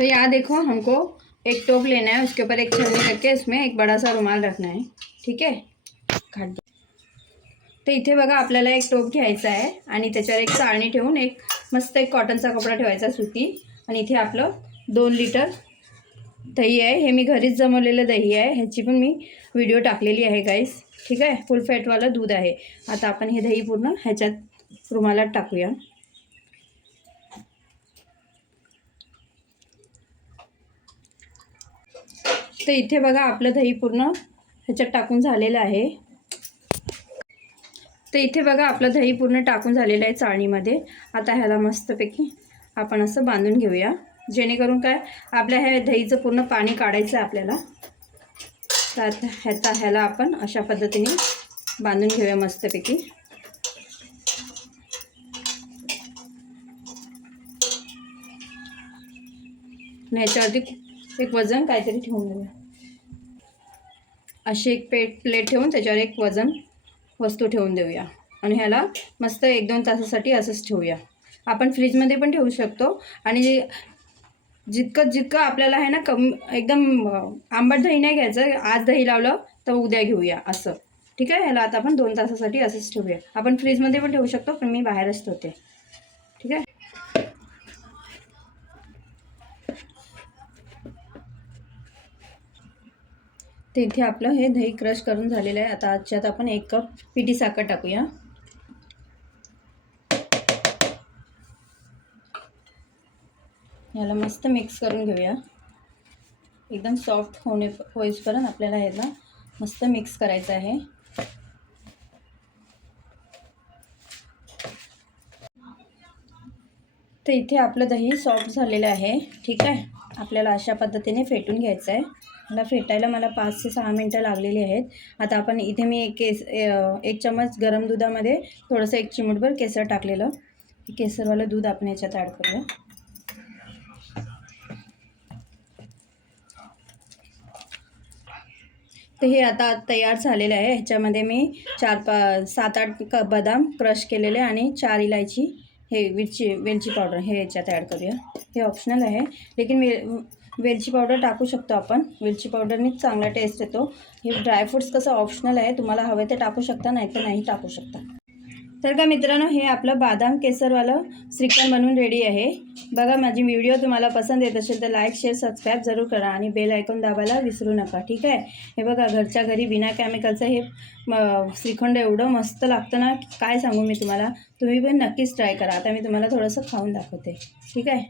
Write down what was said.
तो यहाँ देखो, हमको एक टोप लेना है, उसके ऊपर एक छन्नी करके इसमें एक बड़ा सा रुमाल रखना है, ठीक आहे. तर इथे बघा आपल्याला एक टोप घ्यायचा आहे आणि त्याच्यावर एक चाळणी ठेवून एक मस्त एक कॉटनचा कपडा ठेवायचा सुती. आणि इथे आपलं 2 लिटर दही आहे. हे मी घरीच जमवलेलं दही आहे, ह्याची पण मी व्हिडिओ टाकलेली आहे गाईस, ठीक आहे. फुल फॅटवालं दूध आहे. आता आपण हे दही पूर्ण ह्याच्यात रुमालात टाकूया. तर इथे बघा आपलं दही पूर्ण ह्याच्यात टाकून झालेलं आहे. तर इथे बघा आपलं दही पूर्ण टाकून झालेलं आहे चाळणीमध्ये. आता ह्याला मस्तपैकी आपण असं बांधून घेऊया, जेणेकरून काय आपल्या ह्या दहीचं पूर्ण पाणी काढायचं आहे आपल्याला. तर आता ह्याला आपण अशा पद्धतीने बांधून घेऊया मस्तपैकी. आणि ह्याच्यावरती एक वजन काहीतरी ठेवून देऊया. अशी एक प्लेट ठेवून त्याच्यावर एक वजन वस्तू ठेवून देऊया. आणि ह्याला मस्त 1-2 तासासाठी असंच ठेवूया. आपण फ्रीजमध्ये पण ठेवू शकतो. आणि जितकं आपल्याला आहे ना कमी एकदम आंबट दही नाही घ्यायचं. आज दही लावलं तर उद्या घेऊया असं, ठीक आहे. ह्याला आता आपण 2 तासासाठी असंच ठेवूया. आपण फ्रीजमध्ये पण ठेवू शकतो, पण मी बाहेरच ठेवते, ठीक आहे. तर इथे आपलं हे दही क्रश करून झालेलं आहे. आता याच्यात आपण 1 कप पिठी साखर टाकूया. याला मस्त मिक्स करून घेऊया. एकदम सॉफ्ट होईपर्यंत आपल्याला ह्याला मस्त मिक्स करायचं आहे. तर इथे आपलं दही सॉफ्ट झालेलं आहे, ठीक आहे. आपल्याला अशा पद्धतीने फेटून घ्यायचं आहे. मला फेटायला 5 ते 6 मिनटं लागलेली आहेत. आता आपण इथे मी एक चम्मच गरम दुधामध्ये थोडंसं 1 चिमूटभर केसर टाकलेलं. केसरवालं दूध आपण याच्यात ॲड करूया. तर हे आता तयार झालेलं आहे. ह्याच्यामध्ये मी 7-8 बदाम क्रश केलेले आणि 4 इलायची, हे वेलची पावडर हे याच्यात ॲड करूया. हे ऑप्शनल आहे, लेकिन वेलची पावडर टाकू शकतो आपण. वेलची पावडरनीच चांगला टेस्ट येतो. हे ड्रायफ्रूट्स कसं ऑप्शनल आहे, तुम्हाला हवे ते टाकू शकता, नाही तर नाही टाकू शकता. तर का मित्रांनो, हे आपलं बादाम केसरवालं श्रीखंड बनवून रेडी आहे. बघा, माझी व्हिडिओ तुम्हाला पसंत येत असेल तर लाईक, शेअर, सबस्क्राईब जरूर करा आणि बेल आयकॉन दाबायला विसरू नका, ठीक आहे. हे बघा, घरच्या घरी बिना केमिकलचं हे श्रीखंड एवढं मस्त लागतं ना, काय सांगू मी तुम्हाला. तुम्ही पण नक्कीच ट्राय करा. आता मी तुम्हाला थोडंसं खाऊन दाखवते, ठीक आहे.